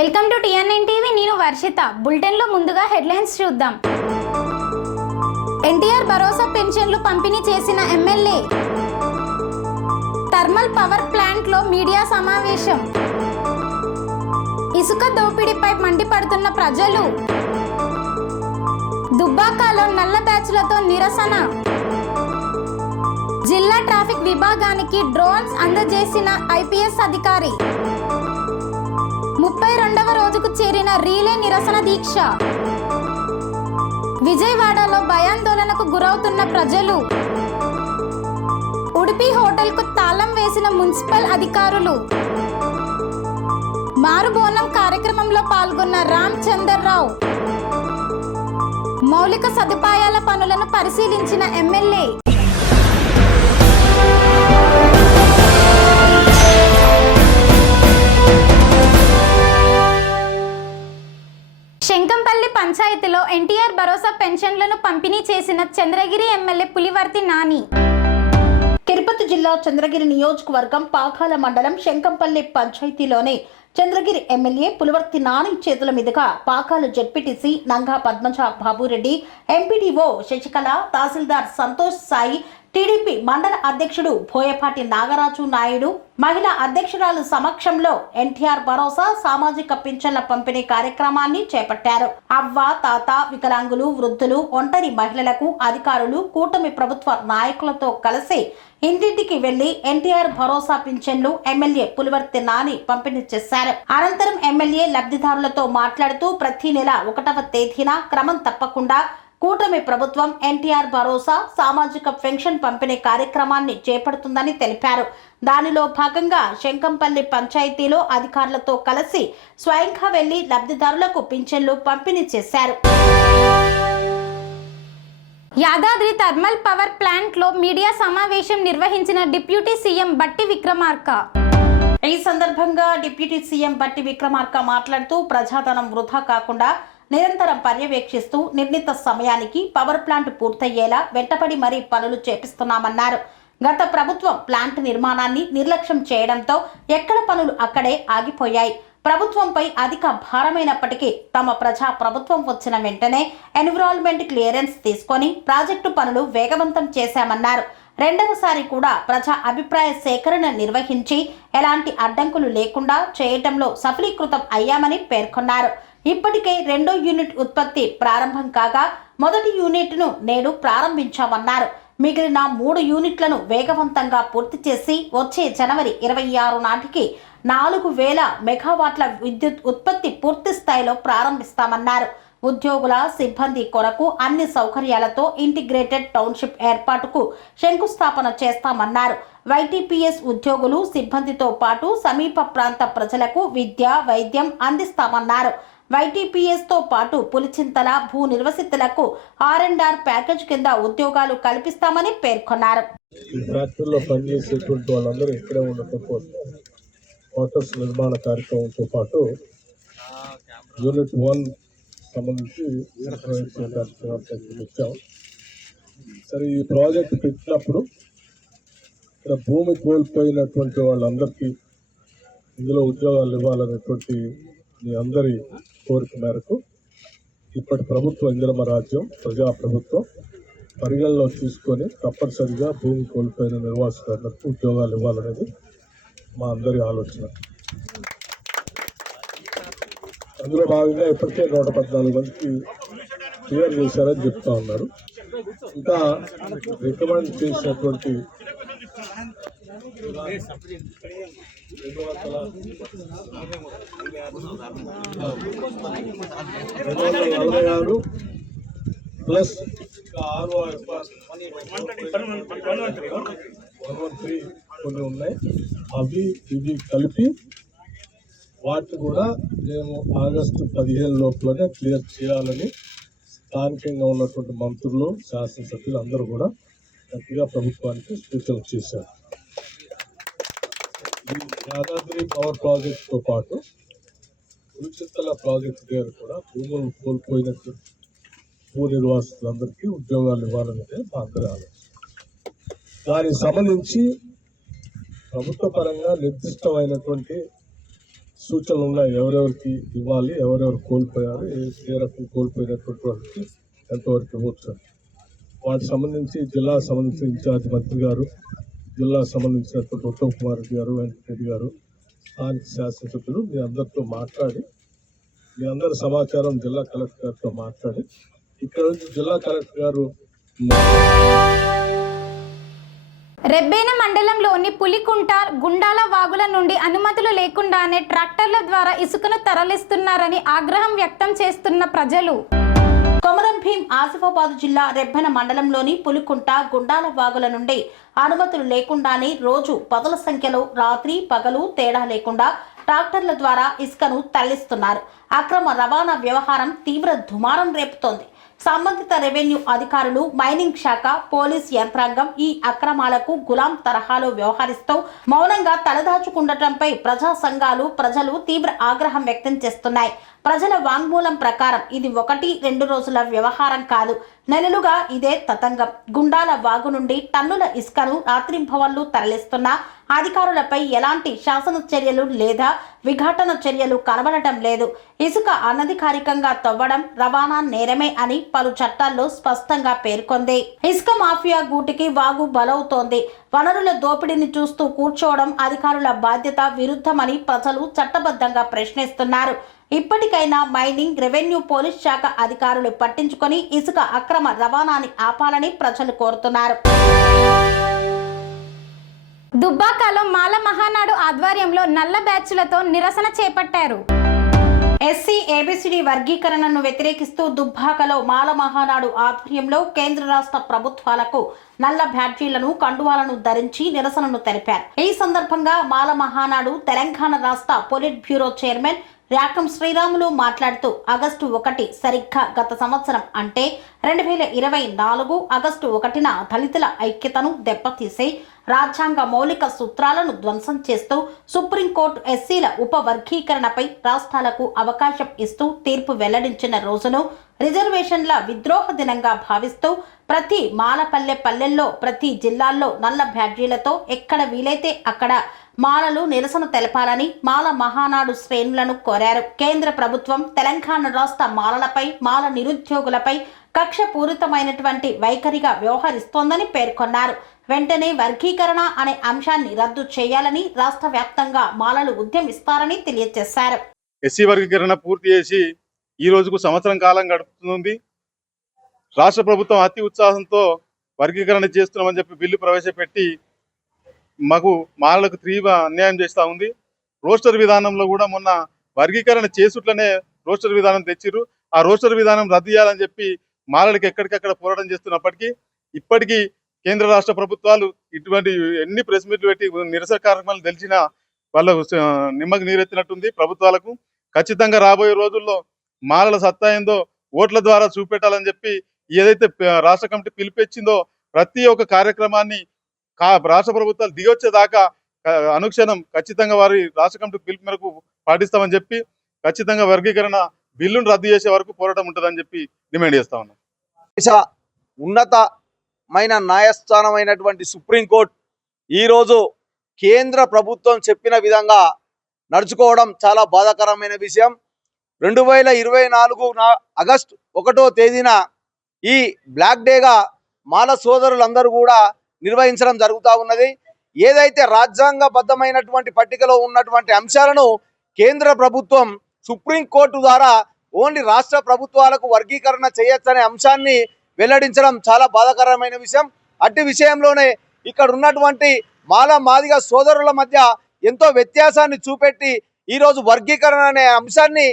Welcome to TN9 TV. నేను వర్షిత. బులెటిన్లో ముందుగా హెడ్లైన్స్ చూద్దాం. ఎన్టీఆర్ భరోసా పెన్షన్లు పంపిణీ చేసిన ఎమ్మెల్యే. థర్మల్ పవర్ ప్లాంట్లో మీడియా సమావేశం. ఇసుక దోపిడీపై మండిపడుతున్న ప్రజలు. దుబ్బాకలో నల్ల బ్యాచ్లతో నిరసన. జిల్లా ట్రాఫిక్ విభాగానికి డ్రోన్స్ అందజేసిన IPS అధికారి. 32వ రోజుకు చేరిన రీలే నిరసన దీక్ష. విజయవాడలో భయాందోళనకు గురవుతున్న ప్రజలు. ఉడిపి హోటల్కు తాళం వేసిన మున్సిపల్ అధికారులు. మారుబోనం కార్యక్రమంలో పాల్గొన్న రామచందర్రావు. మౌలిక సదుపాయాల పనులను పరిశీలించిన ఎమ్మెల్యే. శంకంపల్లి పంచాయతీలో ఎన్టీఆర్ భరోసా పెన్షన్లను పంపిణీ చేసిన చంద్రగిరి ఎమ్మెల్యే పులివర్తి నాని. తిరుపతి జిల్లా చంద్రగిరి నియోజకవర్గం పాకాల మండలం శంకంపల్లి పంచాయతీలోని చంద్రగిరి ఎమ్మెల్యే పులివర్తి నాని చేతుల మీదుగా పాకాల జెడ్పీటీసీ నంగా పద్మజ బాబురెడ్డి, ఎంపీడీఓ శశికళ, తహసీల్దార్ సంతోష్ సాయి, టీడీపీ మండల అధ్యక్షుడు బోయపాటి నాగరాజు నాయుడు, మహిళా అధ్యక్షురాలు సమక్షంలో ఎన్టీఆర్ భరోసా సామాజిక పింఛన్ల పంపిణీ కార్యక్రమాన్ని చేపట్టారు. అవ్వ, తాత, వికలాంగులు, వృద్ధులు, ఒంటరి మహిళలకు అధికారులు కూటమి ప్రభుత్వ నాయకులతో కలిసి ఇంటింటికి వెళ్లి ఎన్టీఆర్ భరోసా పింఛన్లు ఎమ్మెల్యే పులివర్తి నాని పంపిణీ చేశారు. అనంతరం ఎమ్మెల్యే లబ్ధిదారులతో మాట్లాడుతూ ప్రతి నెల 1వ తేదీన క్రమం తప్పకుండా కూటమి ప్రభుత్వం ఎన్టీఆర్ భరోసా సామాజిక పెన్షన్ పంపిణీ కార్యక్రమాన్ని చేపడుతుందని తెలిపారు. దానిలో భాగంగా శంకంపల్లి పంచాయతీలో అధికారులతో కలిసి స్వయంగా వెళ్లి లబ్ధిదారులకు పింఛన్లు పంపిణీ చేశారు. యాదాద్రి థర్మల్ పవర్ ప్లాంట్లో మీడియా సమావేశం నిర్వహించిన డిప్యూటీ సీఎం బట్టి విక్రమార్క. ఈ సందర్భంగా డిప్యూటీ సీఎం బట్టి విక్రమార్క మాట్లాడుతూ ప్రజాధనం వృధా కాకుండా నిరంతరం పర్యవేక్షిస్తూ నిర్ణీత సమయానికి పవర్ ప్లాంట్ పూర్తయ్యేలా వెంటపడి మరీ పనులు చేపిస్తున్నామన్నారు. గత ప్రభుత్వం ప్లాంట్ నిర్మాణాన్ని నిర్లక్ష్యం చేయడంతో ఎక్కడ పనులు అక్కడే ఆగిపోయాయి. ప్రభుత్వంపై అధిక భారమైనప్పటికీ తమ ప్రజా ప్రభుత్వం వచ్చిన వెంటనే ఎన్విరాన్మెంట్ క్లియరెన్స్ తీసుకొని ప్రాజెక్టు పనులు వేగవంతం చేశామన్నారు. రెండవసారి కూడా ప్రజా అభిప్రాయ సేకరణ నిర్వహించి ఎలాంటి అడ్డంకులు లేకుండా చేయటంలో సఫలీకృతం అయ్యామని పేర్కొన్నారు. ఇప్పటికే 2వ యూనిట్ ఉత్పత్తి ప్రారంభం కాగా మొదటి యూనిట్ను నేడు ప్రారంభించామన్నారు. మిగిలిన 3 యూనిట్లను వేగవంతంగా పూర్తి చేసి వచ్చే జనవరి 26 నాటికి 4000 మెగావాట్ల విద్యుత్ ఉత్పత్తి పూర్తి స్థాయిలో ప్రారంభిస్తామన్నారు. ఉద్యోగుల సిబ్బంది కొరకు అన్ని సౌకర్యాలతో ఇంటిగ్రేటెడ్ టౌన్షిప్ ఏర్పాటుకు శంకుస్థాపన చేస్తామన్నారు. YTPS ఉద్యోగులు సిబ్బందితో పాటు సమీప ప్రాంత ప్రజలకు విద్య, వైద్యం అందిస్తామన్నారు. YTPS తో పాటు పులిచింతల భూ నిర్వసితులకు R&R ప్యాకేజ్ కింద ఉద్యోగాలు కల్పిస్తామని పేర్కొన్నారు. క్వార్టర్స్ నిర్మాణ కార్యక్రమంతో పాటు యూనిట్ 1 సంబంధించి వచ్చాం. సరే, ఈ ప్రాజెక్ట్ పెట్టినప్పుడు ఇక్కడ భూమి కోల్పోయినటువంటి వాళ్ళందరికీ ఇందులో ఉద్యోగాలు ఇవ్వాలనేటువంటి మీ అందరి కోరిక మేరకు ఇప్పటి ప్రభుత్వం ఇందిరమ్మ రాజ్యం ప్రజాప్రభుత్వం పరిగణలో తీసుకొని తప్పనిసరిగా భూమి కోల్పోయిన నిర్వాసితులందరికీ ఉద్యోగాలు ఇవ్వాలనేది మా అందరి ఆలోచన. అందులో భాగంగా ఇప్పటికే 114 మందికి క్లియర్ చేశారని చెప్తా ఉన్నారు. ఇంకా రికమెండ్ చేసినటువంటి 246 ప్లస్ 113 కొన్ని ఉన్నాయి. అవి ఇవి కలిపి వాటిని కూడా మేము ఆగస్టు 15 లోపలనే క్లియర్ చేయాలని స్థానికంగా ఉన్నటువంటి మంత్రులు, శాసనసభ్యులు అందరూ కూడా గట్టిగా ప్రభుత్వానికి సూచనలు చేశారు. ఈ యాదాద్రి పవర్ ప్రాజెక్టుతో పాటు పులిచింతల ప్రాజెక్టు దగ్గర కూడా భూములు కోల్పోయినట్టు భూ నిర్వాసితులందరికీ ఉద్యోగాలు ఇవ్వాలనేది మా అందరి ఆలోచన. దానికి సంబంధించి ప్రభుత్వ పరంగా నిర్దిష్టమైనటువంటి సూచనలు ఉన్నాయి, ఎవరెవరికి ఇవ్వాలి, ఎవరెవరు కోల్పోయారు, ఏ రకం కోల్పోయినటువంటి వాళ్ళకి ఎంతవరకు ఇవ్వచ్చు. వాటికి సంబంధించి జిల్లాకు సంబంధించిన ఇన్ఛార్జ్ మంత్రి గారు, జిల్లాకు సంబంధించినటువంటి ఉత్తమ్ కుమార్ రెడ్డి గారు, వెంకటరెడ్డి గారు, స్థానిక శాసనసభ్యులు మీ అందరితో మాట్లాడి, మీ అందరి సమాచారం జిల్లా కలెక్టర్ గారితో మాట్లాడి, ఇక్కడ నుంచి జిల్లా కలెక్టర్ గారు రెబ్బేన మండలంలోని పులికుంట, గుండాల వాగుల నుండి అనుమతులు లేకుండానే ట్రాక్టర్ల ద్వారా ఇసుకను తరలిస్తున్నారని ఆగ్రహం వ్యక్తం చేస్తున్న ప్రజలు. కొమరం భీం ఆసిఫాబాద్ జిల్లా రెబ్బెన మండలంలోని పులికుంట, గుండాల వాగుల నుండి అనుమతులు లేకుండానే రోజు పదుల సంఖ్యలో రాత్రి పగలు తేడా లేకుండా ట్రాక్టర్ల ద్వారా ఇసుకను తరలిస్తున్నారు. అక్రమ రవాణా వ్యవహారం తీవ్ర దుమారం రేపుతోంది. సంబంధిత రెవెన్యూ అధికారులు, మైనింగ్ శాఖ, పోలీస్ యంత్రాంగం ఈ అక్రమాలకు గులాం తరహాలో వ్యవహరిస్తూ మౌనంగా తలదాచుకుండటంపై ప్రజా సంఘాలు, ప్రజలు తీవ్ర ఆగ్రహం వ్యక్తం చేస్తున్నాయి. ప్రజల వాంగ్మూలం ప్రకారం ఇది 1-2 రోజుల వ్యవహారం కాదు, నెలలుగా ఇదే తతంగం. గుండాల వాగు నుండి టన్నుల ఇసుకను రాత్రింభవళ్లు తరలిస్తున్న అధికారులపై ఎలాంటి శాసన చర్యలు లేదా విఘాటన చర్యలు కనబడటం లేదు. ఇసుక అనధికారికంగా తవ్వడం రవాణా నేరమే అని పలు చట్టాల్లో స్పష్టంగా పేర్కొంది. ఇసుక మాఫియా గూటికి వాగు బలవుతోంది. వనరుల దోపిడీని చూస్తూ కూర్చోవడం అధికారుల బాధ్యత విరుద్ధమని ప్రజలు చట్టబద్ధంగా ప్రశ్నిస్తున్నారు. ఇప్పటికైనా మైనింగ్, రెవెన్యూ, పోలీస్ శాఖ అధికారులు పట్టించుకొని ఇసుక అక్రమ రవాణాని ఆపాలని ప్రజలు కోరుతున్నారు. దుబ్బాకలో మాల మహానాడు ఆధ్వర్యంలో నల్ల బ్యాచ్లతో నిరసన చేపట్టారు. ఎస్సీ ఏబిసిడి వర్గీకరణను వ్యతిరేకిస్తూ దుబ్బాకలో మాల మహానాడు ఆధ్వర్యంలో కేంద్ర రాష్ట్ర ప్రభుత్వాలకు నల్ల బ్యాడ్జీలను, కండువాలను ధరించి నిరసనను తెలిపారు. ఈ సందర్భంగా మాల మహానాడు తెలంగాణ రాష్ట్ర పొలిట్ బ్యూరో చైర్మన్ రాకం శ్రీరాములు మాట్లాడుతూ ఆగస్టు 1 సరిగ్గా గత సంవత్సరం అంటే 2024 ఆగస్టు 1న దళితుల ఐక్యతను దెబ్బతీసి రాజ్యాంగ మౌలిక సూత్రాలను ధ్వంసం చేస్తూ సుప్రీంకోర్టు ఎస్సీల ఉపవర్గీకరణపై రాష్ట్రాలకు అవకాశం ఇస్తూ తీర్పు వెల్లడించిన రోజును రిజర్వేషన్ల విద్రోహ దినంగా భావిస్తూ ప్రతి మాలపల్లె పల్లెల్లో, ప్రతి జిల్లాల్లో నల్ల బ్యాడ్జీలతో ఎక్కడ వీలైతే అక్కడ మాలలు నిరసన తెలపాలని మాల మహానాడు శ్రేణులను కోరారు. కేంద్ర ప్రభుత్వం తెలంగాణ రాష్ట్ర మాలలపై, మాల నిరుద్యోగులపై కక్షపూరితమైనటువంటి వైఖరిగా వ్యవహరిస్తోందని పేర్కొన్నారు. వెంటనే వర్గీకరణ అనే అంశాన్ని రద్దు చేయాలని రాష్ట్ర వ్యాప్తంగా మాలలు ఉద్యమిస్తారని తెలియజేశారు. ఎస్సీ వర్గీకరణ పూర్తి చేసి ఈ రోజుకు సంవత్సరం కాలం గడుపుతుంది. రాష్ట్ర ప్రభుత్వం అతి ఉత్సాహంతో వర్గీకరణ చేస్తున్నామని చెప్పి బిల్లు ప్రవేశపెట్టి మాకు మాలలకు తీవ్ర అన్యాయం చేస్తూ ఉంది. రోస్టర్ విధానంలో కూడా మొన్న వర్గీకరణ చేసుట్లనే రోస్టర్ విధానం తెచ్చిర్రు. ఆ రోస్టర్ విధానం రద్దు చేయాలని చెప్పి మాలలకు ఎక్కడికక్కడ పోరాటం చేస్తున్నప్పటికీ ఇప్పటికీ కేంద్ర రాష్ట్ర ప్రభుత్వాలు ఇటువంటి ఎన్ని ప్రెస్ మీట్లు పెట్టి నిరసన కార్యక్రమాలు తెలిసిన వాళ్ళకు నిమ్మకు నీరెత్తినట్టుంది. ప్రభుత్వాలకు ఖచ్చితంగా రాబోయే రోజుల్లో మాలల సత్తా ఏందో ఓట్ల ద్వారా చూపెట్టాలని చెప్పి ఏదైతే రాష్ట్ర కమిటీ పిలిపించిందో ప్రతి ఒక్క కార్యక్రమాన్ని రాష్ట్ర ప్రభుత్వాలు దిగొచ్చేదాకా అనుక్షణం ఖచ్చితంగా వారి రాష్ట్ర కమిటీ పిలుపు మేరకు పాటిస్తామని చెప్పి ఖచ్చితంగా వర్గీకరణ బిల్లును రద్దు చేసే వరకు పోరాటం ఉంటుందని చెప్పి డిమాండ్ చేస్తా ఉన్నాం. ఉన్నతమైన న్యాయస్థానమైనటువంటి సుప్రీంకోర్టు ఈరోజు కేంద్ర ప్రభుత్వం చెప్పిన విధంగా నడుచుకోవడం చాలా బాధాకరమైన విషయం. 2024 ఆగస్టు 1వ తేదీన ఈ బ్లాక్ డేగా మాల సోదరులందరూ కూడా నిర్వహించడం జరుగుతూ ఉన్నది. ఏదైతే రాజ్యాంగబద్ధమైనటువంటి పట్టికలో ఉన్నటువంటి అంశాలను కేంద్ర ప్రభుత్వం సుప్రీంకోర్టు ద్వారా ఓన్లీ రాష్ట్ర ప్రభుత్వాలకు వర్గీకరణ చేయొచ్చనే అంశాన్ని వెల్లడించడం చాలా బాధాకరమైన విషయం. అట్టి విషయంలోనే ఇక్కడ ఉన్నటువంటి మాల మాదిగ సోదరుల మధ్య ఎంతో వ్యత్యాసాన్ని చూపెట్టి ఈరోజు వర్గీకరణ అనే అంశాన్ని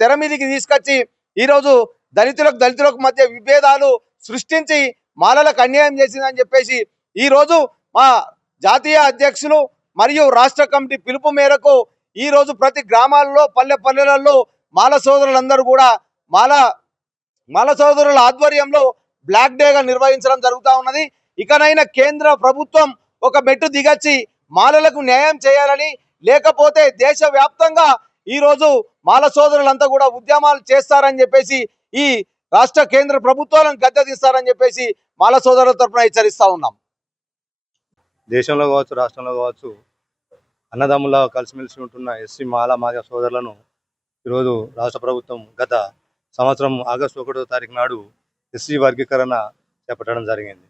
తెర మీదికి తీసుకొచ్చి ఈరోజు దళితులకు మధ్య విభేదాలు సృష్టించి మాలలకు అన్యాయం చేసిందని చెప్పేసి ఈరోజు మా జాతీయ అధ్యక్షులు మరియు రాష్ట్ర కమిటీ పిలుపు మేరకు ఈరోజు ప్రతి గ్రామాల్లో, పల్లెలలో మాల సోదరులందరూ కూడా మాల సోదరుల ఆధ్వర్యంలో బ్లాక్ డేగా నిర్వహించడం జరుగుతూ ఉన్నది. ఇకనైనా కేంద్ర ప్రభుత్వం ఒక మెట్టు దిగచ్చి మాలలకు న్యాయం చేయాలని, లేకపోతే దేశవ్యాప్తంగా ఈరోజు మాల సోదరులంతా కూడా ఉద్యమాలు చేస్తారని చెప్పేసి ఈ రాష్ట్ర కేంద్ర ప్రభుత్వాలను గద్దెదిస్తారని చెప్పేసి మాల సోదరుల తరఫున హెచ్చరిస్తా ఉన్నాం. దేశంలో కావచ్చు, రాష్ట్రంలో కావచ్చు, అన్నదమ్ములా కలిసిమెలిసి ఉంటున్న ఎస్సీ మాదిగ సోదరులను ఈరోజు రాష్ట్ర ప్రభుత్వం గత సంవత్సరం ఆగస్టు 1వ తారీఖు నాడు ఎస్సీ వర్గీకరణ చేపట్టడం జరిగింది.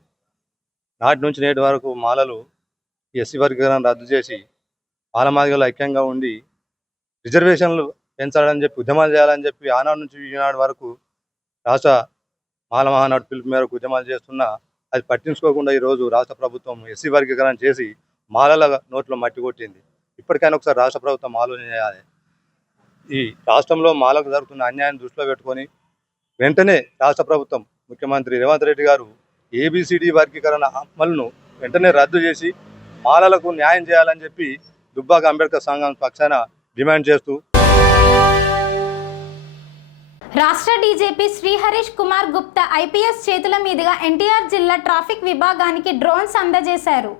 నాటి నుంచి నేటి వరకు మాలలు ఎస్సీ వర్గీకరణ రద్దు చేసి మాదిగలు ఐక్యంగా ఉండి రిజర్వేషన్లు పెంచాలని చెప్పి ఉద్యమాలు చేయాలని చెప్పి ఆనాడు నుంచి ఈనాడు వరకు రాష్ట్ర మహానాడు పిలుపు మేరకు ఉద్యమాలు చేస్తున్నా అది పట్టించుకోకుండా ఈరోజు రాష్ట్ర ప్రభుత్వం ఎస్సీ వర్గీకరణ చేసి మాలల నోట్లో మట్టి కొట్టింది. ఇప్పటికైనా ఒకసారి రాష్ట్ర ప్రభుత్వం ఆలోచన చేయాలి. ఈ రాష్ట్రంలో మాలకు జరుగుతున్న అన్యాయాన్ని దృష్టిలో పెట్టుకొని వెంటనే రాష్ట్ర ప్రభుత్వం ముఖ్యమంత్రి రేవంత్ రెడ్డి గారు ఏబిసిడి వర్గీకరణ అమలును వెంటనే రద్దు చేసి మాలలకు న్యాయం చేయాలని చెప్పి దుబ్బాక అంబేద్కర్ సంఘం పక్షాన డిమాండ్ చేస్తూ రాష్ట్ర డీజీపీ శ్రీ హరీష్ కుమార్ గుప్తా ఐపీఎస్ చేతుల మీదుగా ఎన్టీఆర్ జిల్లా ట్రాఫిక్ విభాగానికి డ్రోన్స్ అందజేశారు.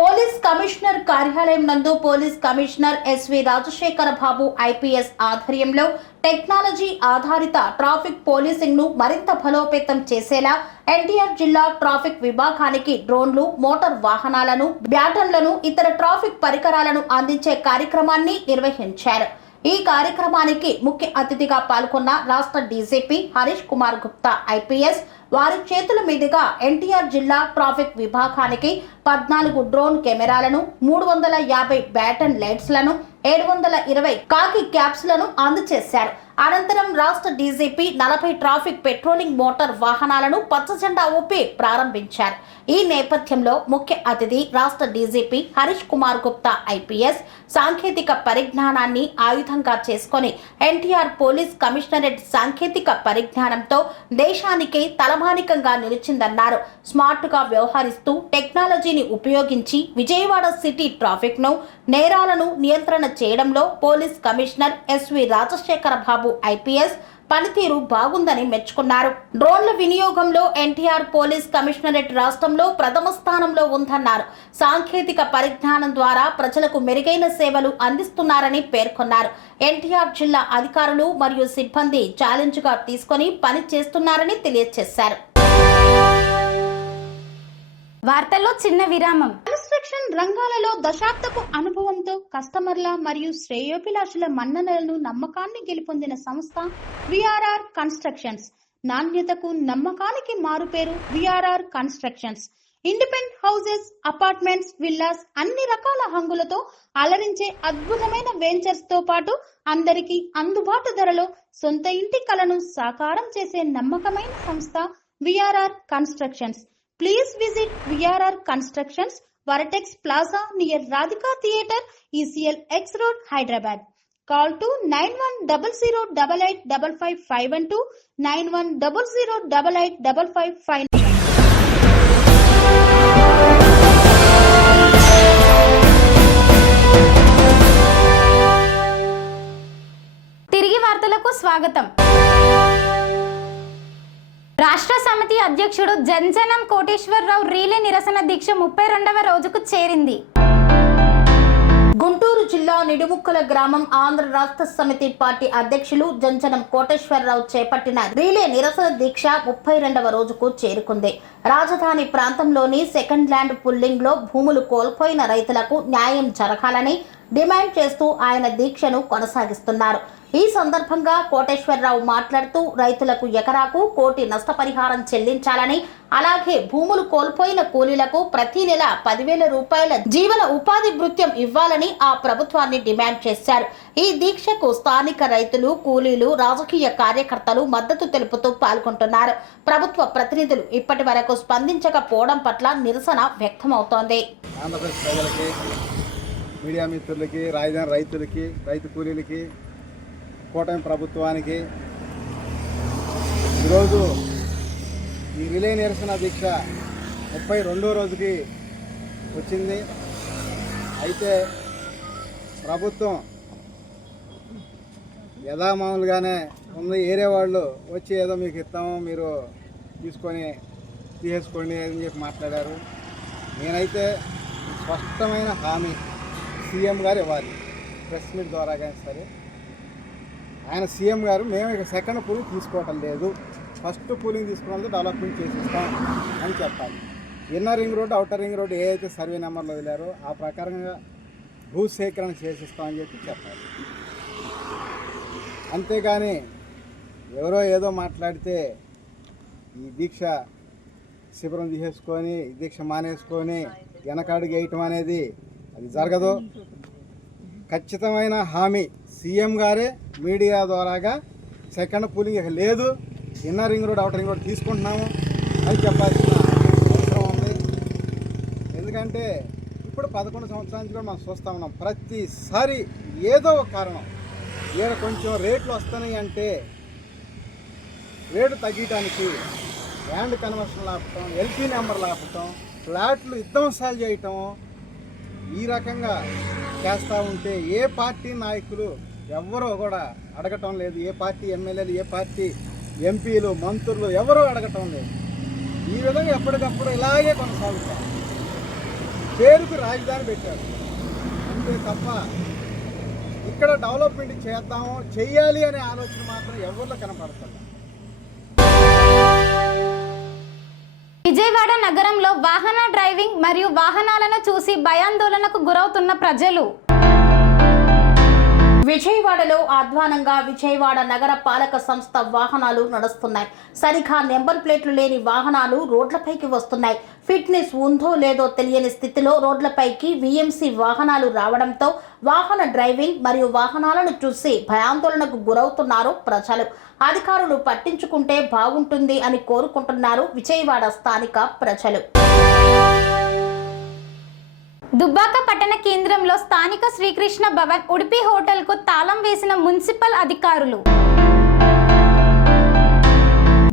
పోలీస్ కమిషనర్ కార్యాలయం నందు పోలీస్ కమిషనర్ ఎస్వి రాజశేఖర బాబు ఐపీఎస్ ఆధ్వర్యంలో టెక్నాలజీ ఆధారిత ట్రాఫిక్ పోలీసింగ్ ను మరింత బలోపేతం చేసేలా ఎన్టీఆర్ జిల్లా ట్రాఫిక్ విభాగానికి డ్రోన్లు, మోటార్ వాహనాలను, బ్యాటన్లను, ఇతర ట్రాఫిక్ పరికరాలను అందించే కార్యక్రమాన్ని నిర్వహించారు. ఈ కార్యక్రమానికి ముఖ్య అతిథిగా పాల్గొన్న రాష్ట్ర డీజీపీ హరీష్ కుమార్ గుప్తా ఐపీఎస్ వారి చేతుల మీదుగా ఎన్టీఆర్ జిల్లా ట్రాఫిక్ విభాగానికి 14 డ్రోన్ కెమెరాలను, 350 బ్యాటన్ లైట్స్లను, 720 కాకి క్యాప్స్లను అందజేశారు. అనంతరం రాష్ట్ర డీజీపీ 40 ట్రాఫిక్ పెట్రోలింగ్ మోటార్ వాహనాలను పచ్చజెండా ఊపి ప్రారంభించారు. ఈ నేపథ్యంలో ముఖ్య అతిథి రాష్ట్ర డీజీపీ హరీష్ కుమార్ గుప్తా ఐపీఎస్ సాంకేతిక పరిజ్ఞానాన్ని ఆయుధంగా చేసుకొని ఎన్టీఆర్ పోలీస్ కమిషనరేట్ సాంకేతిక పరిజ్ఞానంతో దేశానికి తలమానికంగా నిలిచిందన్నారు. స్మార్ట్ గా వ్యవహరిస్తూ టెక్నాలజీని ఉపయోగించి విజయవాడ సిటీ ట్రాఫిక్ ను, నేరాలను నియంత్రణ చేయడంలో పోలీస్ కమిషనర్ ఎస్వి రాజశేఖర బాబు ఐపీఎస్ పనితీరు బాగుందని మెచ్చుకున్నారు. డ్రోన్ల వినియోగంలో ఎన్టీఆర్ పోలీస్ కమిషనరేట్ రాష్ట్రంలో ప్రథమ స్థానంలో ఉందన్నారు. సాంకేతిక పరిజ్ఞానం ద్వారా ప్రజలకు మెరుగైన సేవలు అందిస్తున్నారని పేర్కొన్నారు. ఎన్టీఆర్ జిల్లా అధికారులు మరియు సిబ్బంది ఛాలెంజ్ గా తీసుకొని పని చేస్తున్నారని తెలియజేశారు. వార్తల్లో చిన్న విరామం. కన్స్ట్రక్షన్ రంగాలలో దశాబ్దపు అనుభవంతో కస్టమర్ల మరియు శ్రేయోభిలాషుల మన్ననలను, నమ్మకాన్ని గెలుపొందిన సంస్థ విఆర్ఆర్ కన్స్ట్రక్షన్స్. నాణ్యతకు, నమ్మకానికి మారుపేరు VRR constructions. Independent houses, apartments, villas అన్ని రకాల హంగులతో అలరించే అద్భుతమైన వెంచర్స్ తో పాటు అందరికీ అందుబాటు ధరలో సొంత ఇంటి కలను సాకారం చేసే నమ్మకమైన సంస్థ VRR constructions. Please visit VRR Constructions, Varatex Plaza near Radhika Theatre, ECL X Road, Hyderabad. Call to 9100885552, 9100885559. తిరిగి వార్తలకు స్వాగతం. రాష్ట్ర సమితి అధ్యక్షుడు జంజనం కోటేశ్వరరావు రీలే నిరసన దీక్ష 32వ రోజుకు చేరింది. గుంటూరు జిల్లా నిడుముక్కల గ్రామం ఆంధ్ర రాష్ట్ర సమితి పార్టీ అధ్యక్షులు జంజనం కోటేశ్వరరావు చేపట్టిన రీలే నిరసన దీక్ష 32వ రోజుకు చేరుకుంది. రాజధాని ప్రాంతంలోని సెకండ్ ల్యాండ్ పుల్లింగ్ లో భూములు కోల్పోయిన రైతులకు న్యాయం జరగాలని డిమాండ్ చేస్తూ ఆయన దీక్షను కొనసాగిస్తున్నారు. ఈ సందర్భంగా కోటేశ్వరరావు మాట్లాడుతూ రైతులకు ఎకరాకు 1 కోటి నష్టపరిహారం చెల్లించాలని, అలాగే భూములు కోల్పోయిన కూలీలకు ప్రతి నెల 10,000 రూపాయల జీవన ఉపాధి భృత్యం ఇవ్వాలని ఆ ప్రభుత్వాన్ని డిమాండ్ చేశారు. ఈ దీక్షకు స్థానిక రైతులు, కూలీలు, రాజకీయ కార్యకర్తలు మద్దతు తెలుపుతూ పాల్గొంటున్నారు. ప్రభుత్వ ప్రతినిధులు ఇప్పటి వరకు స్పందించకపోవడం పట్ల నిరసన వ్యక్తమవుతోంది. ఆంధ్రప్రదేశ్ ప్రజలకి, మీడియా మిత్రులకి, రాజధాని రైతులకి, రైతు కూలీలకి, కూటమి ప్రభుత్వానికి ఈరోజు ఈ రిలే నిరసన దీక్ష 32వ రోజుకి వచ్చింది. అయితే ప్రభుత్వం యథామామూలుగానే ఉంది. ఏరే వాళ్ళు వచ్చి ఏదో మీకు ఇస్తాము, మీరు తీసుకొని తీసేసుకోండి అని చెప్పి మాట్లాడారు. నేనైతే స్పష్టమైన హామీ సీఎం గారు ఇవ్వాలి, ప్రెస్ మీట్ ద్వారా కానీ సరే. ఆయన సీఎం గారు మేము ఇక సెకండ్ పూలింగ్ తీసుకోవటం లేదు, ఫస్ట్ పూలింగ్ తీసుకున్నందుకు డెవలప్మెంట్ చేసిస్తాం అని చెప్పాలి. Inner ring road outer ring road ఏ అయితే సర్వే నెంబర్లు వదిలారో ఆ ప్రకారంగా భూసేకరణ చేసిస్తామని చెప్పాలి. అంతేగాని ఎవరో ఏదో మాట్లాడితే ఈ దీక్ష శిబిరం తీసేసుకొని దీక్ష మానేసుకొని వెనకాడికి వేయటం అనేది అది జరగదు. ఖచ్చితమైన హామీ సీఎం గారే మీడియా ద్వారాగా సెకండ్ పూలింగ్ ఇక లేదు, inner ring road outer ring road తీసుకుంటున్నాము అని చెప్పాల్సిన అవసరం ఉంది. ఎందుకంటే ఇప్పుడు 11 సంవత్సరాల నుంచి కూడా మనం చూస్తూ ఉన్నాం, ప్రతిసారి ఏదో ఒక కారణం ఈడ కొంచెం రేట్లు వస్తున్నాయి అంటే రేటు తగ్గటానికి ల్యాండ్ కన్వర్షన్ ఆపటం, ఎల్పీ నెంబర్లు ఆపటం, ఫ్లాట్లు విధ్వంసాలు చేయటం, ఈ రకంగా చేస్తూ ఉంటే ఏ పార్టీ నాయకులు ఎవరో కూడా అడగటం లేదు. ఏ పార్టీ ఎమ్మెల్యేలు, ఏ పార్టీ ఎంపీలు, మంత్రులు ఎవరూ అడగటం లేదు. ఈ విధంగా ఎప్పటికప్పుడు ఇలాగే కొనసాగుతాం. పేరుకు రాజధాని పెట్టారు అంతే తప్ప ఇక్కడ డెవలప్మెంట్ చేద్దాము చెయ్యాలి అనే ఆలోచన మాత్రం ఎవరిలో కనపడుతుంది. విజయవాడ నగరంలో వాహన డ్రైవింగ్ మరియు వాహనాలను చూసి భయాందోళనకు గురవుతున్న ప్రజలు. విజయవాడలో అధ్వానంగా విజయవాడ నగర పాలక సంస్థ వాహనాలు నడుస్తున్నాయి. సరిగా నెంబర్ ప్లేట్లు లేని వాహనాలు రోడ్లపైకి వస్తున్నాయి. ఫిట్నెస్ ఉందో లేదో తెలియని స్థితిలో రోడ్లపైకి వీఎంసీ వాహనాలు రావడంతో వాహన డ్రైవింగ్ మరియు వాహనాలను చూసి భయాందోళనకు గురవుతున్నారు ప్రజలు. అధికారులు పట్టించుకుంటే బాగుంటుంది అని కోరుకుంటున్నారు విజయవాడ స్థానిక ప్రజలు. దుబ్బాక పట్టణ కేంద్రంలో స్థానిక శ్రీకృష్ణ భవన్ ఉడిపి హోటల్కు తాళం వేసిన మున్సిపల్ అధికారులు.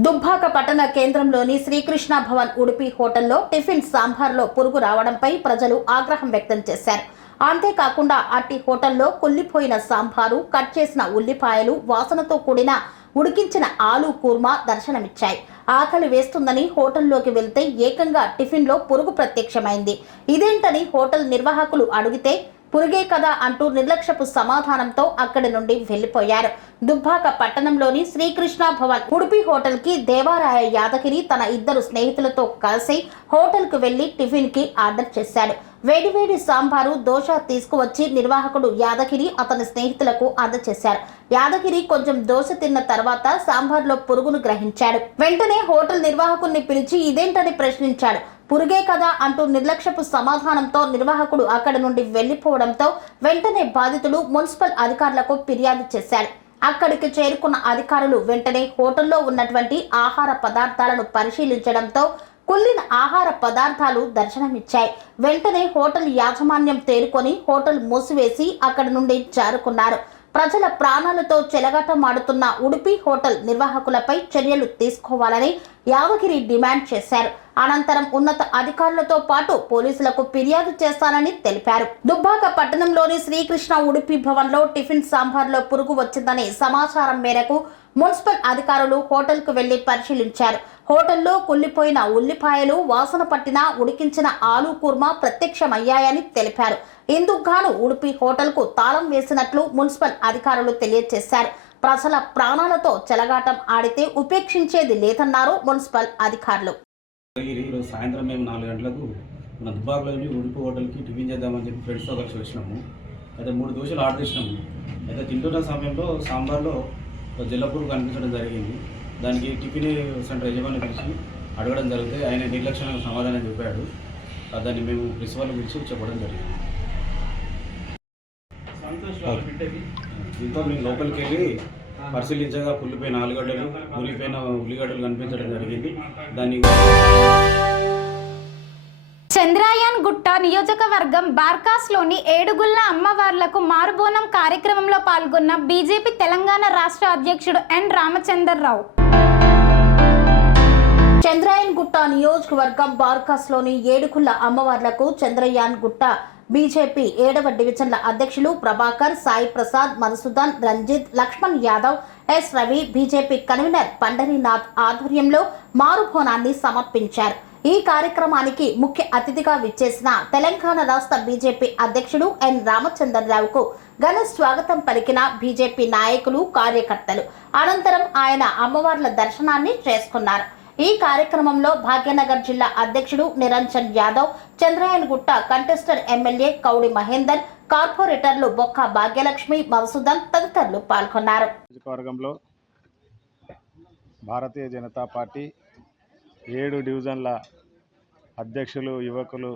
దుబ్బాక పట్టణ కేంద్రంలోని శ్రీకృష్ణ భవన్ ఉడిపి హోటల్లో టిఫిన్ సాంబార్లో పురుగు రావడంపై ప్రజలు ఆగ్రహం వ్యక్తం చేశారు. అంతేకాకుండా అట్టి హోటల్లో కుళ్ళిపోయిన సాంబారు, కట్ చేసిన ఉల్లిపాయలు, వాసనతో కూడిన ఉడికించిన ఆలు కూర్మా దర్శనమిచ్చాయి. ఆకలి వేస్తుందని హోటల్లోకి వెళ్తే ఏకంగా టిఫిన్లో పురుగు ప్రత్యక్షమైంది. ఇదేంటని హోటల్ నిర్వాహకులు అడిగితే పురుగే కదా అంటూ నిర్లక్ష్యపు సమాధానంతో అక్కడి నుండి వెళ్లిపోయారు. దుబ్బాక పట్టణంలోని శ్రీకృష్ణ భవన్ ఉడిపి హోటల్ కి దేవారాయ యాదగిరి తన 2 స్నేహితులతో కలిసి హోటల్ కు వెళ్లి టిఫిన్ కి ఆర్డర్ చేశాడు. వేడివేడి సాంబారు, దోశ తీసుకువచ్చి నిర్వాహకుడు యాదగిరి అతని స్నేహితులకు అందజేశారు. యాదగిరి కొంచెం దోశ తిన్న తర్వాత సాంబార్లో పురుగును గ్రహించాడు. వెంటనే హోటల్ నిర్వాహకుడిని పిలిచి ఇదేంటని ప్రశ్నించాడు. పురుగే కదా అంటూ నిర్లక్ష్యపు సమాధానంతో నిర్వాహకుడు అక్కడి నుండి వెళ్లిపోవడంతో వెంటనే బాధితుడు మున్సిపల్ అధికారులకు ఫిర్యాదు చేశారు. అక్కడికి చేరుకున్న అధికారులు వెంటనే హోటల్లో ఉన్నటువంటి ఆహార పదార్థాలను పరిశీలించడంతో కుళ్ళిన ఆహార పదార్థాలు దర్శనమిచ్చాయి. వెంటనే హోటల్ యాజమాన్యం తేరుకొని హోటల్ మూసివేసి అక్కడి నుండి జారుకున్నారు. ప్రజల ప్రాణాలతో చెలగాటమాడుతున్న ఉడిపి హోటల్ నిర్వాహకులపై చర్యలు తీసుకోవాలని యాదగిరి డిమాండ్ చేశారు. అనంతరం ఉన్నత అధికారులతో పాటు పోలీసులకు ఫిర్యాదు చేస్తానని తెలిపారు. దుబ్బాక పట్టణంలోని శ్రీకృష్ణ ఉడిపి భవన్లో టిఫిన్ సాంబార్లో పురుగు వచ్చిందని సమాచారం మేరకు మున్సిపల్ అధికారులు హోటల్కు వెళ్లి పరిశీలించారు. హోటల్లో కుళ్ళిపోయిన ఉల్లిపాయలు, వాసన పట్టిన ఉడికించిన ఆలు కూర్మా ప్రత్యక్షమయ్యాయని తెలిపారు. ఇందుకుగాను ఉడిపి హోటల్కు తాళం వేసినట్లు మున్సిపల్ అధికారులు తెలియజేశారు. ప్రజల ప్రాణాలతో చెలగాటం ఆడితే ఉపేక్షించేది లేదన్నారు మున్సిపల్ అధికారులు. ఈరోజు సాయంత్రం మేము 4 గంటలకు మన దుబ్బాకలోని ఉడిపి హోటల్కి టిఫిన్ చేద్దామని చెప్పి ఫ్రెండ్స్తో కలిసి వచ్చినాము. అయితే 3 దోశలు ఆర్డర్ చేసినాము. అయితే తింటున్న సమయంలో సాంబార్లో జల్లపురుగు కనిపించడం జరిగింది. దానికి టిఫిన్ సెంటర్ యజమాని పిలిచి అడగడం జరిగితే ఆయన నిర్లక్ష్యంగా సమాధానం చెప్పాడు. దాన్ని మేము ప్రిన్సిపల్ పిలిచి చెప్పడం జరిగింది. దీంతో మేము లోపలికి వెళ్ళి పరిశీలించగా కుళ్ళిపోయిన ఆలుగడ్డలు, మురిగిపోయిన ఉల్లిగడ్డలు కనిపించడం జరిగింది. దాన్ని చంద్రయాన్ గుట్ట నియోజకవర్గం బార్కాస్లోని ఏడుగుళ్ల అమ్మవార్లకు మారుబోనం కార్యక్రమంలో పాల్గొన్న బీజేపీ తెలంగాణ రాష్ట్ర అధ్యక్షుడు ఎన్ రామచంద్రరావు. చంద్రయాన్ గుట్ట నియోజకవర్గం బార్కాస్లోని ఏడుగుళ్ల అమ్మవార్లకు చంద్రయాన్ గుట్ట బీజేపీ 7వ డివిజన్ల అధ్యక్షులు Prabhakar, Sai Prasad, Madhusudan, Ranjith, Lakshman Yadav, S Ravi, BJP convener Pandarinath ఆధ్వర్యంలో మారుబోనాన్ని సమర్పించారు. ఈ కార్యక్రమానికి ముఖ్య అతిథిగా విచ్చేసిన తెలంగాణ రాష్ట్ర బీజేపీ అధ్యక్షుడు ఎన్ రామచంద్రరావుకు ఘన స్వాగతం పలికిన బీజేపీ నాయకులు, కార్యకర్తలు. అనంతరం ఆయన అమ్మవార్ల దర్శనాన్ని చేసుకున్నారు. ఈ కార్యక్రమంలో భాగ్యనగర్ జిల్లా అధ్యక్షుడు నిరంజన్ యాదవ్, చంద్రయానగుట్ట కంటెస్టర్ ఎమ్మెల్యే కౌడి మహేందర్, కార్పొరేటర్లు బొక్క భాగ్యలక్ష్మి, మధుసూదన్ తదితరులు పాల్గొన్నారు. నియోజకవర్గంలో భారతీయ జనతా పార్టీ 7 డివిజన్ల అధ్యక్షులు, యువకులు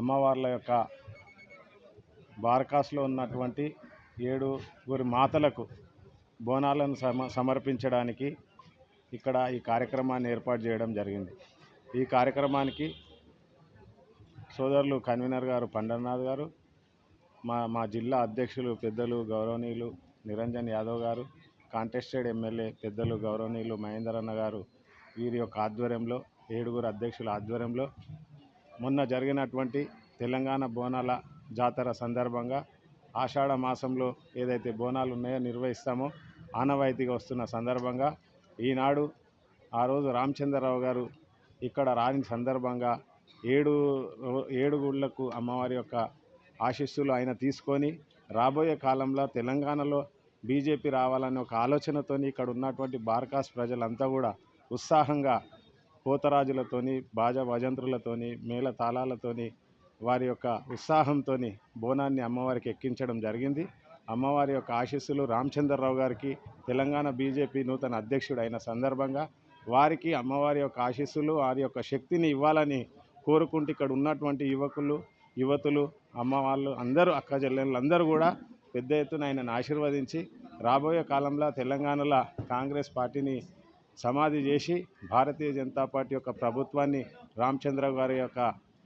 అమ్మవార్ల యొక్క బార్కాస్లో ఉన్నటువంటి 7 మాతలకు బోనాలను సమర్పించడానికి ఇక్కడ ఈ కార్యక్రమాన్ని ఏర్పాటు చేయడం జరిగింది. ఈ కార్యక్రమానికి సోదరులు కన్వీనర్ గారు పండర్నాథ్ గారు, మా జిల్లా అధ్యక్షులు పెద్దలు గౌరవనీయులు నిరంజన్ యాదవ్ గారు, కాంటెస్టెడ్ ఎమ్మెల్యే పెద్దలు గౌరవనీయులు మహేందర్ అన్న గారు, వీరి యొక్క ఆధ్వర్యంలో 7 అధ్యక్షుల ఆధ్వర్యంలో మొన్న జరిగినటువంటి తెలంగాణ బోనాల జాతర సందర్భంగా ఆషాఢ మాసంలో ఏదైతే బోనాలు ఉన్నాయో నిర్వహిస్తామో ఆనవాయితీగా వస్తున్న సందర్భంగా ఈనాడు ఆ రోజు రామచంద్రరావు గారు ఇక్కడ రాని సందర్భంగా 7 గుళ్ళకు అమ్మవారి యొక్క ఆశీస్సులు ఆయన తీసుకొని రాబోయే కాలంలో తెలంగాణలో బీజేపీ రావాలనే ఒక ఆలోచనతోని ఇక్కడ ఉన్నటువంటి బార్కాస్ ప్రజలంతా కూడా ఉత్సాహంగా పోతరాజులతోని, బాజా భజంత్రులతోని, మేళ తాళాలతోని వారి యొక్క ఉత్సాహంతో బోనాన్ని అమ్మవారికి ఎక్కించడం జరిగింది. అమ్మవారి యొక్క ఆశీస్సులు రామచంద్రరావు గారికి తెలంగాణ బీజేపీ నూతన అధ్యక్షుడు అయిన సందర్భంగా వారికి అమ్మవారి యొక్క ఆశీస్సులు, వారి యొక్క శక్తిని ఇవ్వాలని కోరుకుంటూ ఇక్కడ ఉన్నటువంటి యువకులు, యువతులు, అమ్మవాళ్ళు అందరూ, అక్క చెల్లెళ్ళు అందరూ కూడా పెద్ద ఎత్తున ఆయనను ఆశీర్వదించి రాబోయే కాలంలో తెలంగాణలో కాంగ్రెస్ పార్టీని సమాధి చేసి భారతీయ జనతా పార్టీ యొక్క ప్రభుత్వాన్ని రామచంద్రరావు గారి యొక్క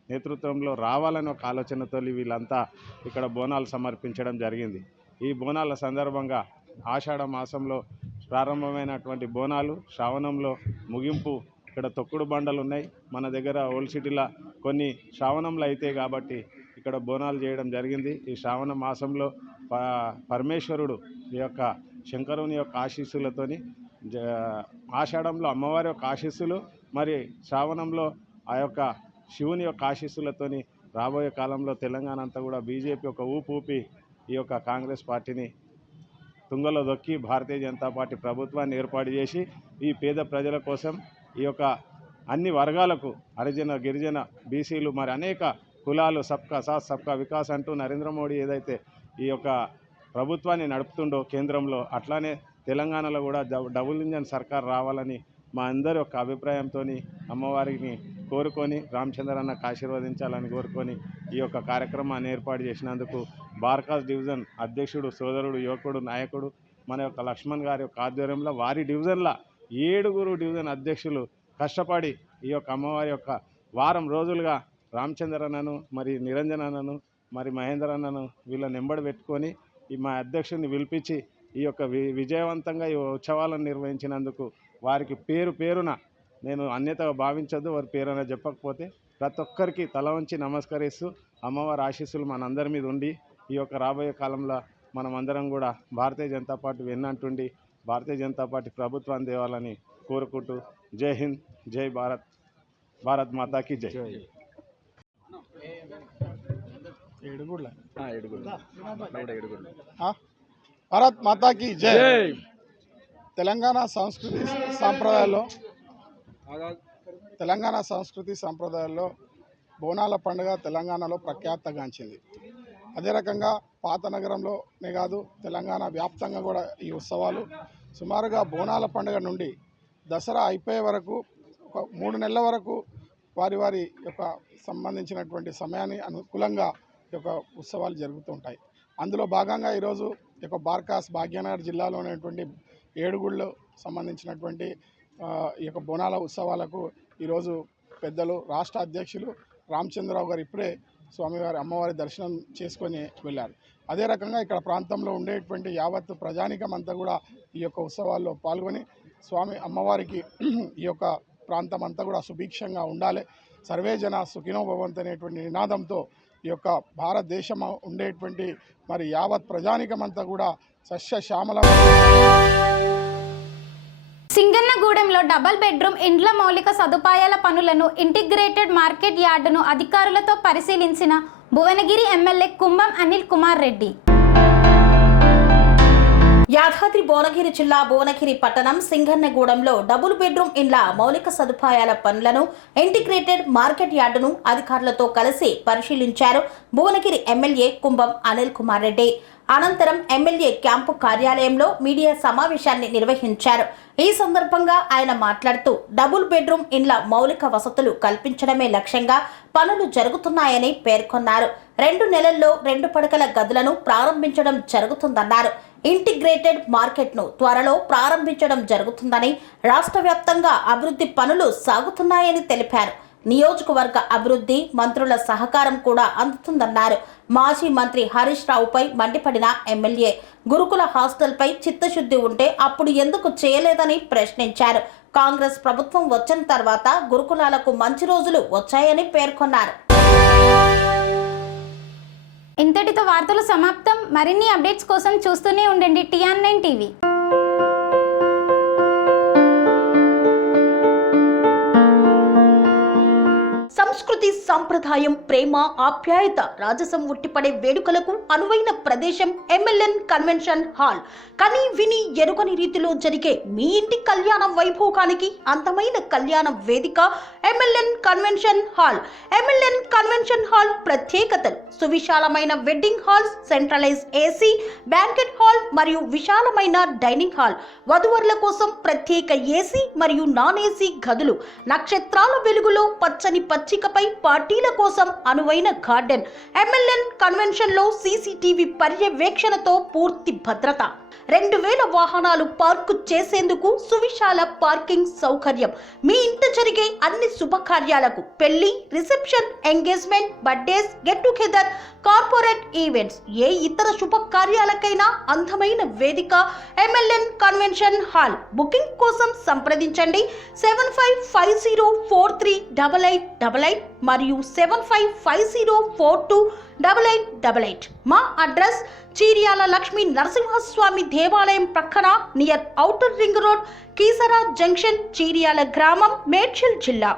నేతృత్వంలో రావాలని ఒక ఆలోచనతో వీళ్ళంతా ఇక్కడ బోనాలు సమర్పించడం జరిగింది. ఈ బోనాల సందర్భంగా ఆషాఢ మాసంలో ప్రారంభమైనటువంటి బోనాలు శ్రావణంలో ముగింపు. ఇక్కడ తొక్కుడు బండలు ఉన్నాయి మన దగ్గర ఓల్డ్ సిటీలో, కొన్ని శ్రావణంలో అయితే కాబట్టి ఇక్కడ బోనాలు చేయడం జరిగింది. ఈ శ్రావణ మాసంలో పరమేశ్వరుడు ఈ యొక్క శంకరుని యొక్క ఆశీస్సులతోని, ఆషాఢంలో అమ్మవారి యొక్క ఆశీస్సులు, మరి శ్రావణంలో ఆ యొక్క శివుని యొక్క ఆశీస్సులతోని రాబోయే కాలంలో తెలంగాణ అంతా కూడా బీజేపీ ఒక ఊపి ఈ యొక్క కాంగ్రెస్ పార్టీని తుంగలో దొక్కి భారతీయ జనతా పార్టీ ప్రభుత్వాన్ని ఏర్పాటు చేసి ఈ పేద ప్రజల కోసం ఈ యొక్క అన్ని వర్గాలకు హరిజన, గిరిజన, బీసీలు, మరి అనేక కులాలు సబ్కా సాత్ సబ్కా వికాస్ అంటూ నరేంద్ర మోడీ ఏదైతే ఈ యొక్క ప్రభుత్వాన్ని నడుపుతుండో కేంద్రంలో, అట్లానే తెలంగాణలో కూడా డబుల్ ఇంజన్ సర్కార్ రావాలని మా అందరి యొక్క అభిప్రాయంతో అమ్మవారిని కోరుకొని రామచంద్రన్నకు ఆశీర్వదించాలని కోరుకొని ఈ యొక్క కార్యక్రమాన్ని ఏర్పాటు చేసినందుకు బార్కాస్ డివిజన్ అధ్యక్షుడు, సోదరుడు, యువకుడు, నాయకుడు మన యొక్క లక్ష్మణ్ గారి యొక్క ఆధ్వర్యంలో వారి డివిజన్లో 7 డివిజన్ అధ్యక్షులు కష్టపడి ఈ యొక్క అమ్మవారి యొక్క వారం రోజులుగా రామచంద్రన్నను, మరి నిరంజనన్నను, మరి మహేందర్ అన్నను వీళ్ళ నెంబడి పెట్టుకొని ఈ మా అధ్యక్షుడిని పిలిపించి ఈ యొక్క విజయవంతంగా ఈ ఉత్సవాలను నిర్వహించినందుకు వారికి పేరున నేను అన్యతగా భావించద్దు, వారి పేరున చెప్పకపోతే ప్రతి ఒక్కరికి తల వంచి నమస్కరిస్తూ అమ్మవారి ఆశీస్సులు మనందరి మీద ఉండి ఈ యొక్క రాబోయే కాలంలో మనం అందరం కూడా భారతీయ జనతా పార్టీ వెన్నంటుండి భారతీయ జనతా పార్టీ ప్రభుత్వాన్ని తేవాలని కోరుకుంటూ జై హింద్, జై భారత్, భారత్ మాతాకి జై. భారత్ మాతాకి జై. తెలంగాణ సంస్కృతి సాంప్రదాయాల్లో బోనాల పండుగ తెలంగాణలో ప్రఖ్యాతగాంచింది. అదే రకంగా పాత నగరంలోనే కాదు తెలంగాణ వ్యాప్తంగా కూడా ఈ ఉత్సవాలు సుమారుగా బోనాల పండుగ నుండి దసరా అయిపోయే వరకు ఒక 3 నెలల వరకు వారి యొక్క సంబంధించినటువంటి సమయాన్ని అనుకూలంగా ఈ యొక్క ఉత్సవాలు జరుగుతూ ఉంటాయి. అందులో భాగంగా ఈరోజు ఈ యొక్క బార్కాస్ భాగ్యనగర్ జిల్లాలో ఉన్నటువంటి 7 గుళ్ళు సంబంధించినటువంటి ఈ యొక్క బోనాల ఉత్సవాలకు ఈరోజు పెద్దలు రాష్ట్ర అధ్యక్షులు రామచంద్రరావు గారు ఇప్పుడే స్వామివారి అమ్మవారి దర్శనం చేసుకొని వెళ్ళారు. అదే రకంగా ఇక్కడ ప్రాంతంలో ఉండేటువంటి యావత్ ప్రజానికం అంతా కూడా ఈ యొక్క ఉత్సవాల్లో పాల్గొని స్వామి అమ్మవారికి ఈ యొక్క ప్రాంతం అంతా కూడా సుభిక్షంగా ఉండాలి, సర్వే జన సుఖినో భవంతు అనేటువంటి నినాదంతో ఈ యొక్క భారతదేశం ఉండేటువంటి మరి యావత్ ప్రజానికమంతా కూడా సస్యశ్యామలం. సింగన్నగూడెంలో డబుల్ బెడ్రూమ్ ఇండ్ల మౌలిక సదుపాయాల పనులను ఇంటిగ్రేటెడ్ మార్కెట్ యార్డును అధికారులతో పరిశీలించిన భువనగిరి ఎమ్మెల్యే కుంభం అనిల్ కుమార్ రెడ్డి. యాదాద్రి భువనగిరి జిల్లా భువనగిరి పట్టణం సింగన్నగూడెంలో డబుల్ బెడ్రూమ్ ఇండ్ల మౌలిక సదుపాయాల పనులను ఇంటిగ్రేటెడ్ మార్కెట్ యార్డును అధికారులతో కలిసి పరిశీలించారు భువనగిరి ఎమ్మెల్యే కుంభం అనిల్ కుమార్ రెడ్డి. అనంతరం ఎమ్మెల్యే క్యాంపు కార్యాలయంలో మీడియా సమావేశాన్ని నిర్వహించారు. ఈ సందర్భంగా ఆయన మాట్లాడుతూ డబుల్ బెడ్రూమ్ ఇండ్ల మౌలిక వసతులు కల్పించడమే లక్ష్యంగా పనులు జరుగుతున్నాయని పేర్కొన్నారు. 2 నెలల్లో 2 పడకల గదులను ప్రారంభించడం జరుగుతుందన్నారు. ఇంటిగ్రేటెడ్ మార్కెట్ను త్వరలో ప్రారంభించడం జరుగుతుందని, రాష్ట్ర వ్యాప్తంగా అభివృద్ధి పనులు సాగుతున్నాయని తెలిపారు. నియోజకవర్గ అభివృద్ధి మంత్రుల సహకారం కూడా అందుతుందన్నారు. మాజీ మంత్రి హరీష్ రావుపై మండిపడిన ఎమ్మెల్యే గురుకుల హాస్టల్పై చిత్తశుద్ధి ఉంటే అప్పుడు ఎందుకు చేయలేదని ప్రశ్నించారు. కాంగ్రెస్ ప్రభుత్వం వచ్చిన తర్వాత గురుకులాలకు మంచి రోజులు వచ్చాయని పేర్కొన్నారు. ఇంతటితో వార్తలు సమాప్తం. మరిన్ని అప్డేట్స్ కోసం చూస్తూనే ఉండండి TN9 టీవీ. సంస్కృతి, సంప్రదాయం, ప్రేమ, ఆప్యాయత, రాజసం ఉట్టిపడే వేడుకలకు అనువైన ప్రదేశం MLN కన్వెన్షన్ హాల్. కని విని ఎరుగని రీతిలో జరిగే మీ ఇంటి కళ్యాణ వైభోగానికి అందమైన కళ్యాణ వేదిక MLN convention hall. MLN convention hall ప్రత్యేకతలు: సువిశాలమైన wedding hall, centralise AC banquet hall మరియు విశాలమైన డైనింగ్ హాల్. వధువరుల కోసం ప్రత్యేక AC మరియు నాన్ AC గదులు. నక్షత్రాల వెలుగులో పచ్చని పచ్చికపై పార్టీల కోసం అనువైన గార్డెన్. MLN కన్వెన్షన్ లో CCTV పర్యవేక్షణతో పూర్తి భద్రత. 2000 వాహనాలు పార్కు చేసేందుకు సువిశాల పార్కింగ్ సౌకర్యం. మీ ఇంట జరిగే అన్ని శుభకార్యాలకు, పెళ్లి, reception, engagement, birthdays, get together, corporate events, ఏ ఇతర శుభకార్యాలకైనా అందమైన వేదిక MLN కన్వెన్షన్ హాల్. బుకింగ్ కోసం సంప్రదించండి 7550438888 మరియు 7550428888. మా అడ్రస్ చీర్యాల లక్ష్మీ నరసింహస్వామి దేవాలయం ప్రక్కన, near outer ring road, Keesara junction, Cheeryal గ్రామం, మేడ్చల్ జిల్లా.